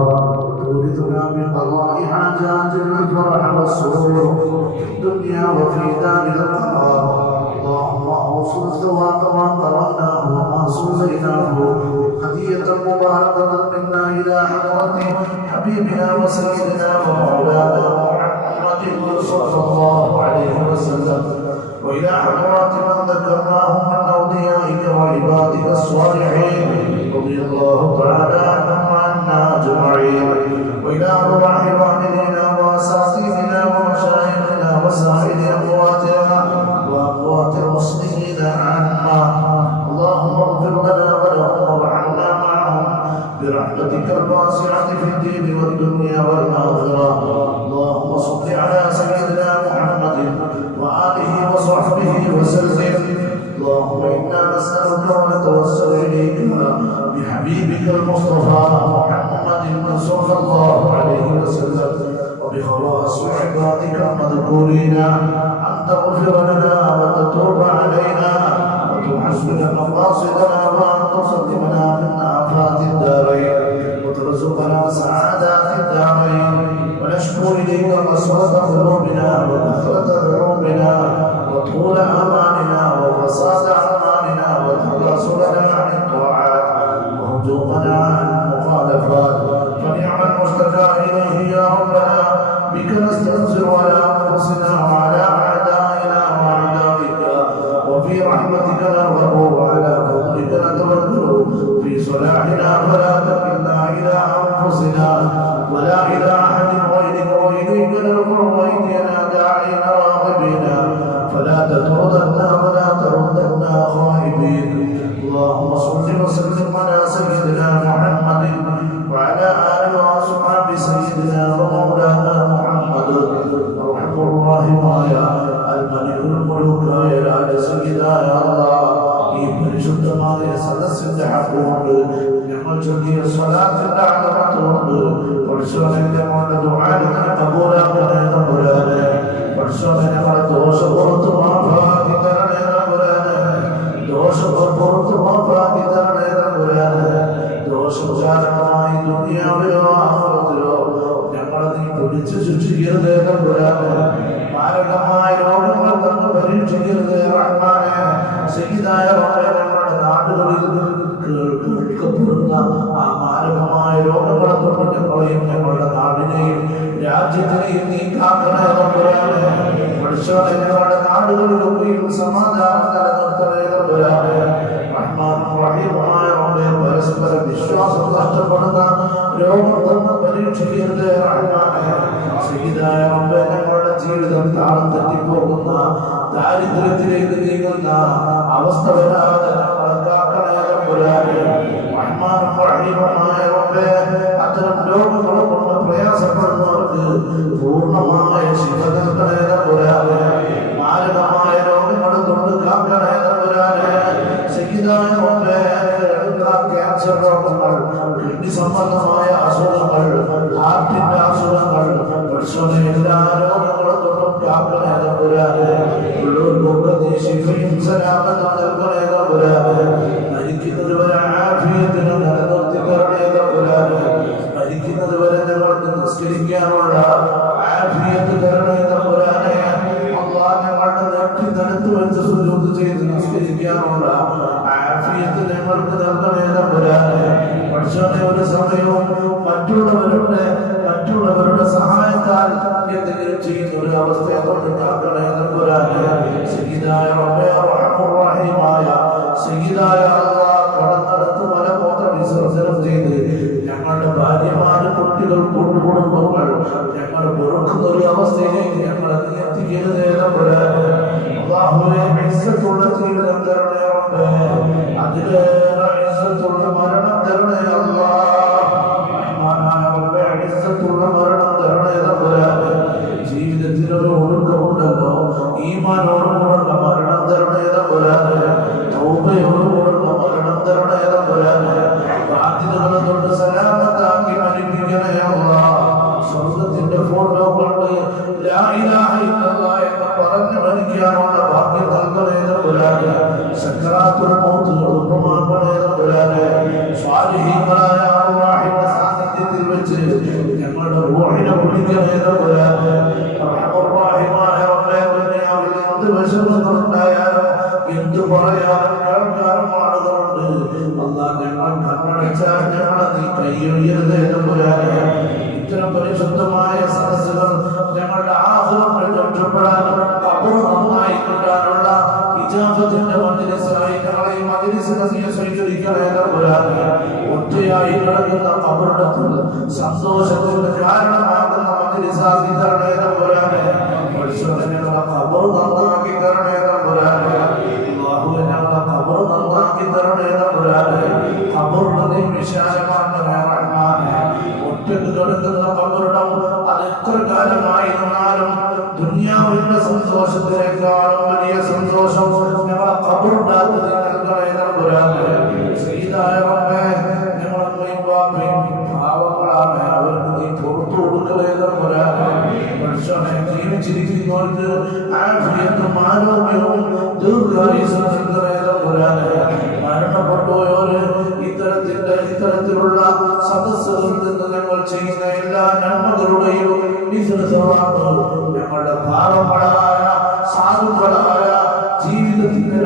وتورثنا من قضاء حاجات الفرح والسرور في وفي دار القرار اللهم اوصل ثواب ما قرأناه وما هدية مباركة منا إلى حضرة حبيبنا وسيدنا ومولانا بحبيبك المصطفى محمد صلى الله عليه وسلم. وبخلاص عبادك المذكورين أن تغفر لنا وتتوب علينا وتحسن مقاصدنا وأن تصدمنا من آفات الدارين وترزقنا سعادات الدارين ونشكو إليك قسوة قلوبنا وكثرة نستنصر على أنفسنا وعلى أعدائنا وأعدائك. وفي رحمتك نرغب وعلى فضلك نتوكل. في صلاحنا فلا تكلنا إلى أنفسنا. ولا إلى أحد غيرك وإليك نرفع أيدينا داعين راغبين فلا تطردنا ولا تردنا خائبين. اللهم صل وسلم على سيدنا محمد وعلى آله وأصحاب سيدنا ومولانا റഹ്മുറഹിമായ അൽമലികുൽ മുലൂക്കായ രാജസംഗീതായ ഈ പരിശുദ്ധമായ സദസ്സിന്റെ ഹക്കുകൊണ്ട് ഞങ്ങൾ ചൊല്ലിയ സ്വലാത്തിന്റെ അകമത്തുകൊണ്ട് പരിശോധനയുടെ മോളുടെ ദുആനെ കബൂലാക്കണേ തമ്പുരാനെ പരിശോധന ഞങ്ങളെ ദോഷപുറത്ത് മാഫാക്കി തരണേ തമ്പുരാനെ ദോഷപുറത്ത് മാഫാക്കി തരണേ തമ്പുരാനെ ദോഷോചാരണമായി ദുനിയാവിലോ ആഹ്ലത്തിലോ പിടിച്ചു ശിക്ഷിക്കരുത് തമ്പുരാനെ മാരകമായ രോഗങ്ങൾ തന്ന് പരീക്ഷിക്കരുത്. റഹ്മാനെ ശഹീദായ ഞങ്ങളുടെ നാടുകളിൽ കേൾക്കപ്പെടുന്ന ആ മാരകമായ രോഗങ്ങളെ തൊട്ട് ഞങ്ങളെയും ഞങ്ങളുടെ നാടിനെയും രാജ്യത്തിനെയും നീ കാക്കണേ തമ്പുരാനെ പഠിച്ചോനെ ഞങ്ങളുടെ നാടുകളിലൊക്കെയും സമാധാനം നിലനിർത്തണേ തമ്പുരാനെ റഹ്മാനും റഹീമുമായ പരസ്പര വിശ്വാസം നഷ്ടപ്പെടുന്ന രോഗം പരീക്ഷിക്കരുത് ഞങ്ങളുടെ ജീവിതം താളം തെറ്റിപ്പോകുന്ന ദാരിദ്ര്യത്തിലേക്ക് നീങ്ങുന്ന അവസ്ഥ വരാതെ ഞങ്ങളെ കാക്കണേ റഹീമുമായ റബ്ബേ അത്തരം രോഗങ്ങളും കൊണ്ട് പ്രയാസപ്പെടുന്നവർക്ക് പൂർണമായ ശിവ നൽകണേ ക്യാൻസർ രോഗങ്ങൾ കിഡ്നി സംബന്ധമായ അസുഖങ്ങൾ ഹാർട്ടിന്റെ അസുഖങ്ങൾ പരിശോധന എല്ലാ രോഗങ്ങളും തൊട്ടും കാക്കണേ തമ്പുരാനെ ഉള്ളവർക്കൊക്കെ നീ ശിവയും സലാമത്തും നൽകണേ തമ്പുരാനെ മരിക്കുന്നത് വരെ ആഫിയത്തിന് നിലനിർത്തി തരണേ തമ്പുരാനെ മരിക്കുന്നത് ആഫിയത്ത് തരണേ തമ്പുരാനെ അള്ളാഹ് ഞങ്ങളുടെ നെറ്റി നിലത്ത് വെച്ച് സുജൂദ് ചെയ്ത് തമ്പുരാനെ പഠിച്ചോനെ ഒരു സമയവും മറ്റുള്ളവരുടെ മറ്റുള്ളവരുടെ സഹായത്താൽ എന്തെങ്കിലും ചെയ്യുന്ന ഒരു അവസ്ഥയെ റഹീമായ സീതായ അല്ലാഹ് കടന്നടത്ത് മലമൂത്ര വിസർജനം ചെയ്ത് ഞങ്ങളുടെ ഭാര്യമാര് കുട്ടികൾ കുടുംബങ്ങൾ ഞങ്ങൾ വെറുക്കുന്ന ഒരു അവസ്ഥയിലേക്ക് ഞങ്ങളെ എത്തിക്കരുതേ തമ്പുരാനെ അല്ലാഹുവേ ഇസ്സത്തുള്ള ജീവിതം തരണേ റബ്ബേ അതിലേറെ ഇസ്സത്തുള്ള എന്ത് ആളുകളുണ്ട് അല്ലാഹ് ഞങ്ങൾ കണ്ണടച്ചാൽ ഞങ്ങളെ നീ കൈയൊഴിയരുതേ തമ്പുരാനെ ഇത്തരം പരിശുദ്ധമായ സദസ്സുകൾ ഞങ്ങളുടെ ആഹ്ലങ്ങൾ രക്ഷപ്പെടാനും കബർ നന്നായി കിട്ടാനുള്ള ഇജാബത്തിന്റെ മജ്ലിസായി സ്വീകരിക്കണേ തമ്പുരാനെ ഒറ്റയായി കിടക്കുന്ന അവരുടെ സന്തോഷത്തിന്റെ കാരണമാകുന്ന മജ്ലിസാക്കി തരണേ ഞങ്ങളെ കബർ നന്നാക്കി തരണേ ഞങ്ങളെ കബർ നന്നാക്കി തരണേ തമ്പുരാനെ കബറിനെ നീ ഒറ്റയ്ക്ക് കിടക്കുന്ന കബറിടം അത് എത്ര കാലമായി നിന്നാലും ദുനിയാവിന്റെ സന്തോഷത്തിനേക്കാളും മൈബാപ്പയും പാവങ്ങളാണ് അവർക്ക് നീ പുറത്തു കൊടുക്കണേ തമ്പുരാനെ മനുഷ്യനെ ജീവിച്ചിരിക്കുന്നവർക്ക് ആഫിയത്തും ആരോഗ്യവും ദീർഘായുസും തമ്പുരാനെ മരണപ്പെട്ടുപോയവര് ഇത്തരത്തിന്റെ ഇത്തരത്തിലുള്ള സദസ്സുകളിൽ നിന്ന് ഞങ്ങൾ ചെയ്യുന്ന എല്ലാ നന്മകളുടെയും വിധുരതമാണ്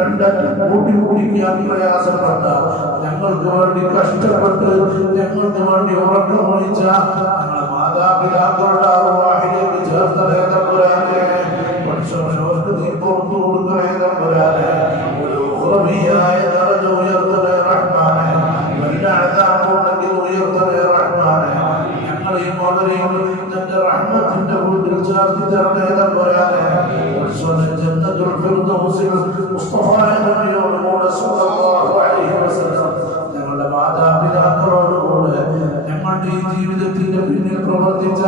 ജീവിതത്തിന്റെ കൂട്ടിക്കൂടിക്ക് അതിപ്രയാസപ്പെട്ട പ്രയാസപ്പെട്ട ഞങ്ങൾക്ക് വേണ്ടി കഷ്ടപ്പെട്ട് ഞങ്ങൾക്ക് വേണ്ടി ഉറക്കമൊഴിച്ച ഞങ്ങളുടെ മാതാപിതാക്കളുടെ അറുവാഹിലേക്ക് ചേർത്ത നേതമ്പുരാനെ പക്ഷവർക്ക് നീ പുറത്തു കൊടുത്ത നേതമ്പുരാനെ ഒരു ഉറവിയായ ദറജ ഉയർത്തലേ റഹ്മാനെ വല്ല അതാമുണ്ടെങ്കിൽ ഉയർത്തലേ റഹ്മാനെ ഞങ്ങളെയും അവരെയും നിന്റെ റഹ്മത്തിന്റെ വീട്ടിൽ ചേർത്തി തരണേ തമ്പുരാനെ മനുഷ്യനെ ജന്നത്തുൽ ഫിർദൗസിൽ മുസ്തഫായ നബിയോട് കൂടെ സ്വല്ലല്ലാഹു അലൈഹി വസല്ലം ഞങ്ങളുടെ മാതാപിതാക്കളോടുകൂടെ ഞങ്ങളുടെ ഈ ജീവിതത്തിന്റെ പിന്നിൽ പ്രവർത്തിച്ച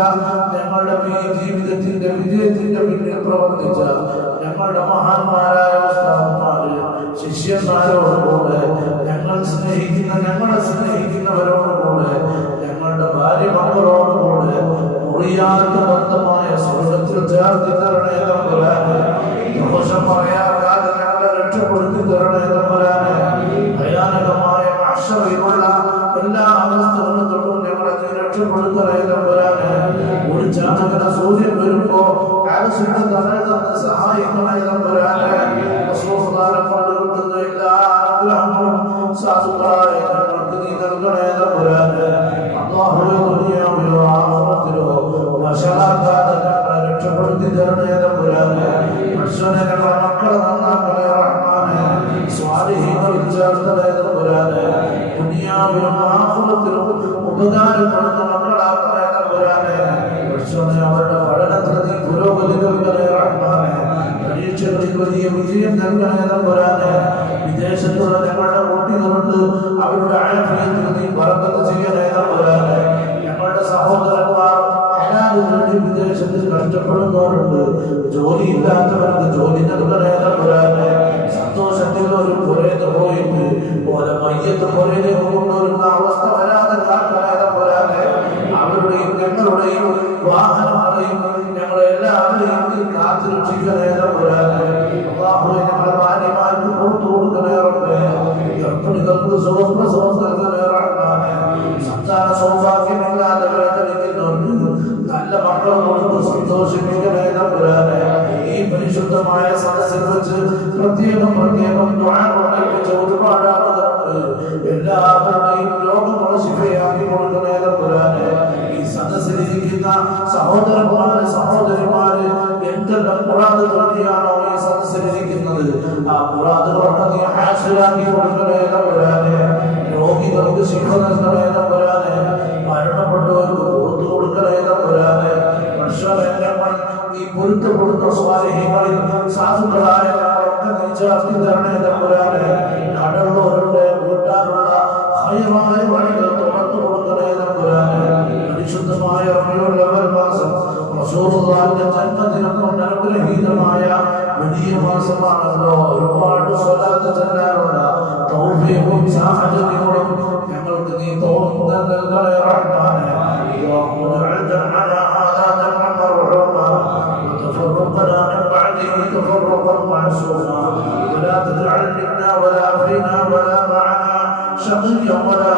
ഞങ്ങളുടെ ഈ ജീവിതത്തിന്റെ വിജയത്തിന്റെ പിന്നിൽ പ്രവർത്തിച്ച ഞങ്ങളുടെ മഹാന്മാരായ ഉസ്താദന്മാര് ശിഷ്യന്മാരോട് കൂടെ ഞങ്ങൾ സ്നേഹിക്കുന്ന ഞങ്ങളെ സ്നേഹിക്കുന്നവരോട് കൂടെ ഞങ്ങളുടെ ഭാര്യ മക്കളോടുകൂടെ മുറിയാത്ത ബന്ധമായ സ്വർഗത്തിൽ ചേർത്തി തരണേ ദോഷം പറയാതെ ഞങ്ങളെ രക്ഷപ്പെടുത്തി തരണേ തമ്പുരാനെ. ഭയാനകമായ അക്ഷരയിലുള്ള എല്ലാ അവസ്ഥകളും തൊട്ടും ഞങ്ങളെ രക്ഷപ്പെടുത്തണേ തമ്പുരാനെ. ഒരു ചാണകന സൂര്യൻ വരുമ്പോ ആലസിന്റെ ഞങ്ങളെ നന്നാക്കണേ റഹ്മാനെ. സ്വാലിഹീങ്ങളിൽ ചേർത്തണേ തമ്പുരാനെ. ദുനിയാവിലും ആഹ്റത്തിലും ഉപകാരപ്പെടുന്ന മക്കളാക്കണേ തമ്പുരാനെ. മനുഷ്യനെ അവരുടെ പഠനത്തിൽ നീ പുരോഗതി നൽകണേ റഹ്മാനെ. പരീക്ഷകളിൽ വലിയ വിജയം നൽകണേ തമ്പുരാനെ. വിദേശത്തുള്ള ഞങ്ങളുടെ കുട്ടികളുണ്ട് അവരുടെ ആഴത്തിൽ നീ പറക്കത്ത് ചെയ്യണേ തമ്പുരാനെ. ഞങ്ങളുടെ സഹോദരന്മാർ ഹലാൽ വേണ്ടി വിദേശത്തിൽ കഷ്ടപ്പെടുന്നവരുണ്ട്. ജോലിയില്ലാത്തവർക്ക് ജോലി നൽകണേ തമ്പുരാനെ സന്തോഷത്തിൽ ഒരു പുരേത് പോയിട്ട് ഓരോ മയ്യത്ത് പുരയിലേക്ക് കൊണ്ടുവരുന്ന അവസ്ഥ സദസ്സിൽ പ്രത്യേകം പ്രത്യേകം കൊണ്ടേൽപ്പിച്ച ഒരുപാട് ആളുകളുണ്ട് എല്ലാവരുടെയും രോഗങ്ങൾ ശിഫയാക്കി കൊടുക്കണേ ഈ സദസ്സിലിരിക്കുന്ന സഹോദരന്മാര് സഹോദരിമാര് എന്തെല്ലാം മുറാദ് പ്രതിയാണോ ഈ സദസ്സിലിരിക്കുന്നത്? ആ മുറാദുകളൊക്കെ നീ ഹാസിലാക്കി കൊടുക്കണേ തമ്പുരാനെ രോഗികൾക്ക് ശിഫ നൽകണേ മരണപ്പെട്ടവർക്ക് പൊരുത്തപ്പെടുന്ന സ്വാരഹ്യങ്ങളിൽ സാധുക്കളായ കടലുള്ളവരുടെ വീട്ടാനുള്ള ഹയമായ വഴികൾ തുറന്നു കൊടുക്കണേ തമ്പുരാനെ. പരിശുദ്ധമായ മാസം ജന്മദിനം കൊണ്ട് അനുഗ്രഹീതമായ വലിയ മാസമാണല്ലോ. ഒരുപാട് സ്വലാത്ത് ചെല്ലാനുള്ള തൗഫീഖും സാഹചര്യങ്ങളും ഞങ്ങൾക്ക് നീ തോന്നുന്ന നൽകണേ റഹ്മാനെ. معصوما ولا تجعل منا ولا فينا ولا معنا. شقيا ولا